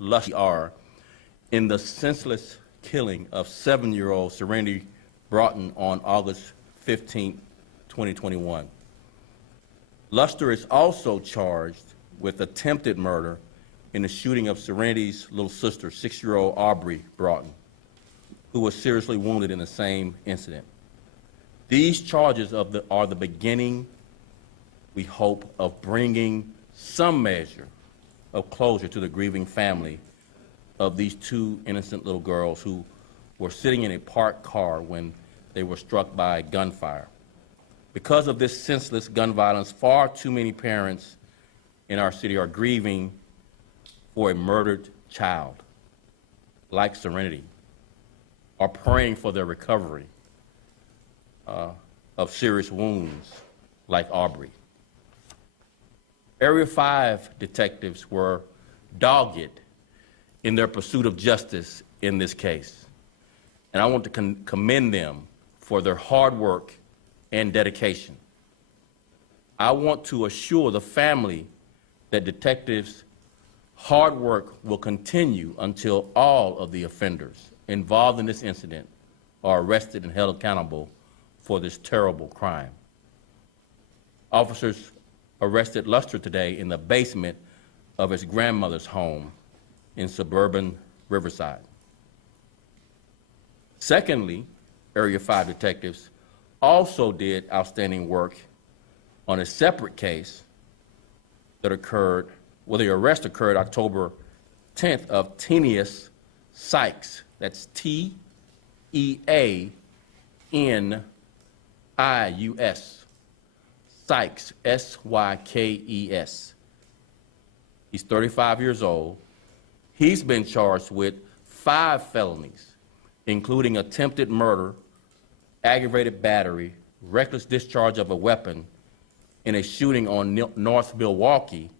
Luster in the senseless killing of 7-year-old Serenity Broughton on August 15, 2021. Luster is also charged with attempted murder in the shooting of Serenity's little sister, 6-year-old Aubrey Broughton, who was seriously wounded in the same incident. These charges are the beginning, we hope, of bringing some measure of closure to the grieving family of these two innocent little girls who were sitting in a parked car when they were struck by gunfire. Because of this senseless gun violence, far too many parents in our city are grieving for a murdered child, like Serenity, are praying for their recovery of serious wounds, like Aubrey. Area 5 detectives were dogged in their pursuit of justice in this case, and I want to commend them for their hard work and dedication. I want to assure the family that detectives' hard work will continue until all of the offenders involved in this incident are arrested and held accountable for this terrible crime. Officers arrested Luster today in the basement of his grandmother's home in suburban Riverside. Secondly, Area 5 detectives also did outstanding work on a separate case that occurred, well, the arrest occurred October 10th of Tenius Sykes. That's T-E-A-N-I-U-S. Sykes, S-Y-K-E-S. He's 35 years old. He's been charged with 5 felonies, including attempted murder, aggravated battery, reckless discharge of a weapon in a shooting on North Milwaukee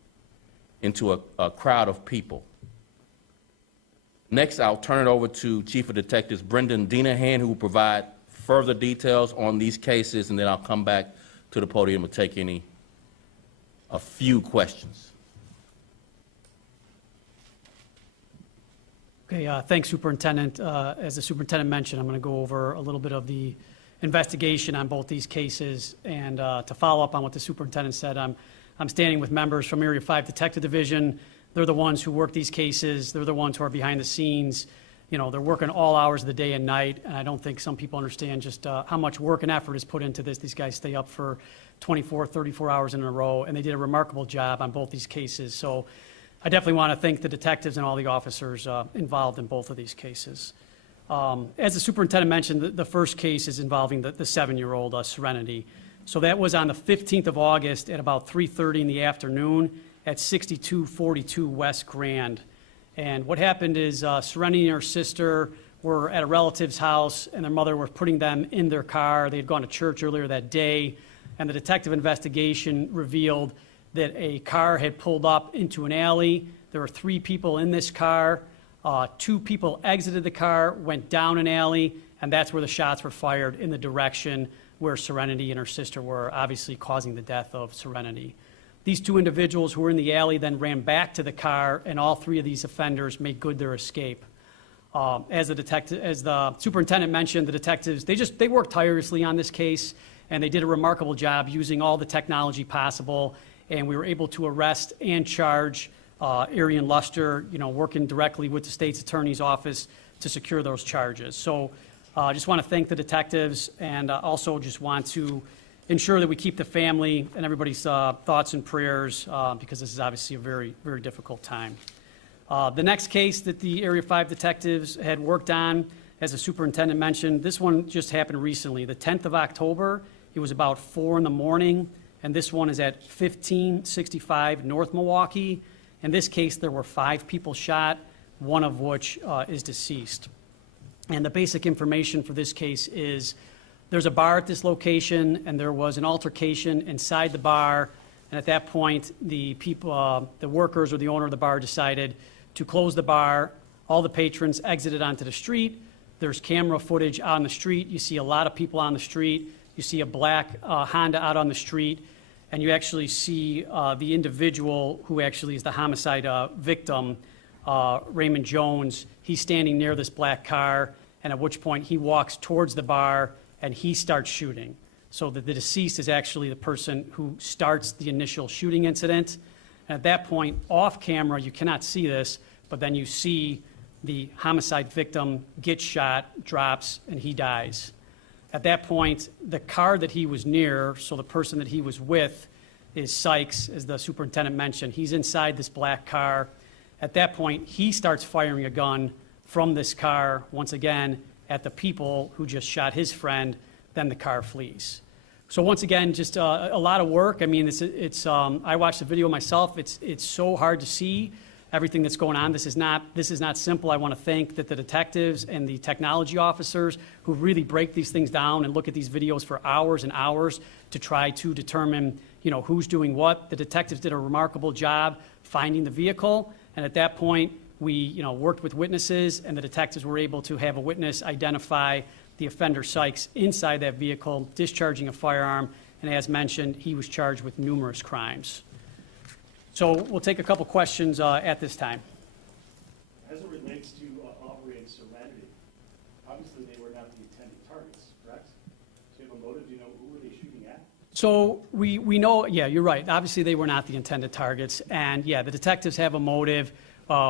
into a crowd of people. Next, I'll turn it over to Chief of Detectives Brendan Denahan, who will provide further details on these cases, and then I'll come back to the podium and take a few questions. Okay, thanks, Superintendent. As the Superintendent mentioned, I'm going to go over a little bit of the investigation on both these cases, and to follow up on what the Superintendent said, I'm standing with members from Area 5 Detective Division. They're the ones who work these cases. They're the ones who are behind the scenes. You know, they're working all hours of the day and night, and I don't think some people understand just how much work and effort is put into this. These guys stay up for 24, 34 hours in a row, and they did a remarkable job on both these cases. So I definitely want to thank the detectives and all the officers involved in both of these cases. As the Superintendent mentioned, the first case is involving the 7-year-old Serenity. So that was on the 15th of August at about 3:30 in the afternoon at 6242 West Grand. And what happened is Serenity and her sister were at a relative's house, and their mother was putting them in their car. They had gone to church earlier that day, and the detective investigation revealed that a car had pulled up into an alley. There were 3 people in this car. 2 people exited the car, went down an alley, and that's where the shots were fired, in the direction where Serenity and her sister were, obviously causing the death of Serenity. These 2 individuals who were in the alley then ran back to the car, and all 3 of these offenders made good their escape. As the Superintendent mentioned, the detectives, they worked tirelessly on this case, and they did a remarkable job using all the technology possible, and we were able to arrest and charge Arian Luster, working directly with the state's attorney's office to secure those charges. So I just want to thank the detectives, and also just want to ensure that we keep the family and everybody's thoughts and prayers, because this is obviously a very, very difficult time. The next case that the Area 5 detectives had worked on, as the Superintendent mentioned, this one just happened recently. The 10th of October, it was about 4 in the morning, and this one is at 1565 North Milwaukee. In this case, there were 5 people shot, one of which is deceased. And the basic information for this case is there's a bar at this location, and there was an altercation inside the bar. And at that point, the people, the workers or the owner of the bar decided to close the bar. All the patrons exited onto the street. There's camera footage on the street. You see a lot of people on the street. You see a black Honda out on the street. And you actually see the individual who actually is the homicide victim Raymond Jones, he's standing near this black car, and at which point he walks towards the bar and he starts shooting. So that the deceased is actually the person who starts the initial shooting incident. And at that point, off camera, you cannot see this, but then you see the homicide victim get shot, drops, and he dies. At that point, the car that he was near, so the person that he was with, is Sykes, as the superintendent mentioned. He's inside this black car. At that point, he starts firing a gun from this car, once again, at the people who just shot his friend, then the car flees. So once again, just a lot of work. I mean, I watched the video myself. It's so hard to see everything that's going on. This is not simple. I want to thank the detectives and the technology officers who really break these things down and look at these videos for hours and hours to try to determine, who's doing what. The detectives did a remarkable job finding the vehicle, and at that point, we, worked with witnesses, and the detectives were able to have a witness identify the offender Sykes inside that vehicle, discharging a firearm, and as mentioned, he was charged with numerous crimes. So we'll take a couple questions at this time. As it relates to Aubrey and Serenity, obviously they were not the intended targets, correct? Do you have a motive? Do you know who were they shooting at? So we know, yeah, you're right. Obviously, they were not the intended targets. And yeah, the detectives have a motive.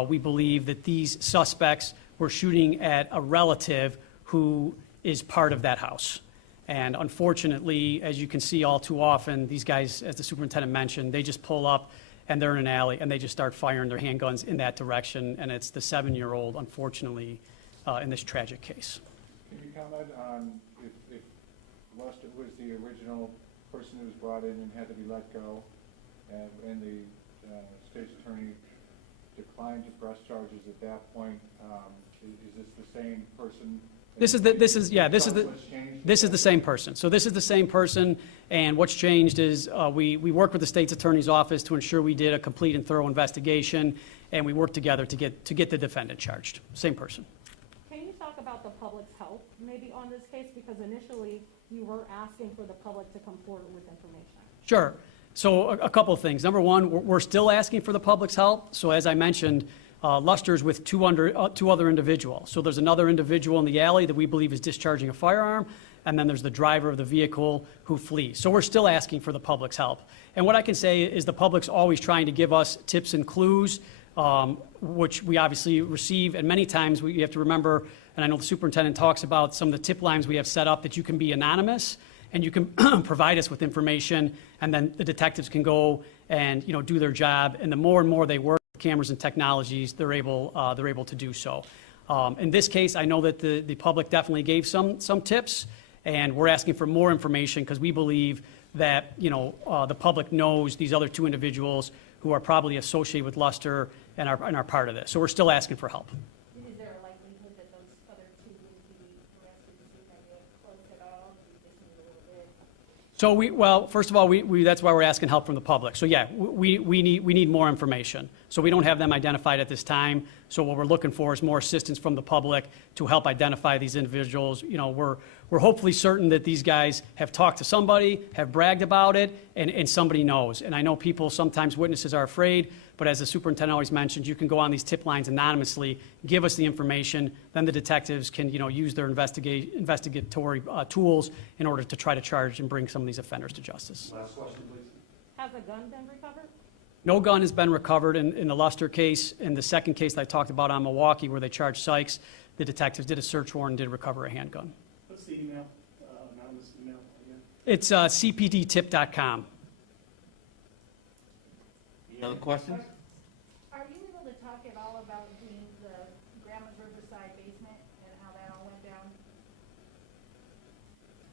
We believe that these suspects were shooting at a relative who is part of that house. And unfortunately, as you can see all too often, these guys, as the superintendent mentioned, they just pull up and they're in an alley and they just start firing their handguns in that direction. And it's the 7-year-old, unfortunately, in this tragic case. Can you comment on if Lester was the original person who was brought in and had to be let go, and the state's attorney declined to press charges at that point? Is this the same person? This is the same person. So this is the same person, and what's changed is we worked with the state's attorney's office to ensure we did a complete and thorough investigation, and we worked together to get the defendant charged. Same person. Can you talk about the public's help maybe on this case? Because initially you were asking for the public to come forward with information. Sure. So a couple of things. Number one, we're still asking for the public's help. So as I mentioned, Luster's with two other individuals. So there's another individual in the alley that we believe is discharging a firearm, and then there's the driver of the vehicle who flees. So we're still asking for the public's help. And what I can say is the public's always trying to give us tips and clues, which we obviously receive. And many times you have to remember, and I know the superintendent talks about some of the tip lines we have set up, that you can be anonymous and you can provide us with information, and then the detectives can go and do their job. And the more and more they work with cameras and technologies, they're able to do so. In this case, I know that the public definitely gave some tips, and we're asking for more information because we believe that the public knows these other two individuals who are probably associated with Luster and are part of this. So we're still asking for help. Is there a likelihood that those other two would be arrested this evening? Are they close at all? Do you just need a little bit? So first of all, that's why we're asking help from the public. So yeah, we need more information. So we don't have them identified at this time. So what we're looking for is more assistance from the public to help identify these individuals. We're hopefully certain that these guys have talked to somebody, have bragged about it, and somebody knows. And I know sometimes witnesses are afraid, but as the superintendent always mentions, you can go on these tip lines anonymously, give us the information, then the detectives can use their investigatory tools in order to try to charge and bring some of these offenders to justice. Last question, please. Has a gun been recovered? No gun has been recovered in the Luster case. In the second case that I talked about on Milwaukee, where they charged Sykes, the detectives did a search warrant and did recover a handgun. What's the email, anonymous email again? It's cpdtip.com. Any other questions? Are you able to talk at all about the Grandma's Riverside basement and how that all went down?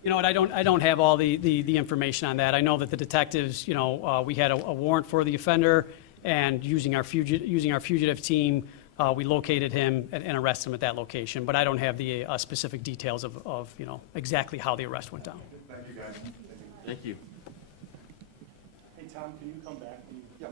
You know what, I don't have all the information on that. I know that the detectives, we had a warrant for the offender, and using our fugitive team, we located him and arrested him at that location. But I don't have the specific details of exactly how the arrest went down. Thank you, guys. Thank you. Hey, Tom, can you come back? Yeah.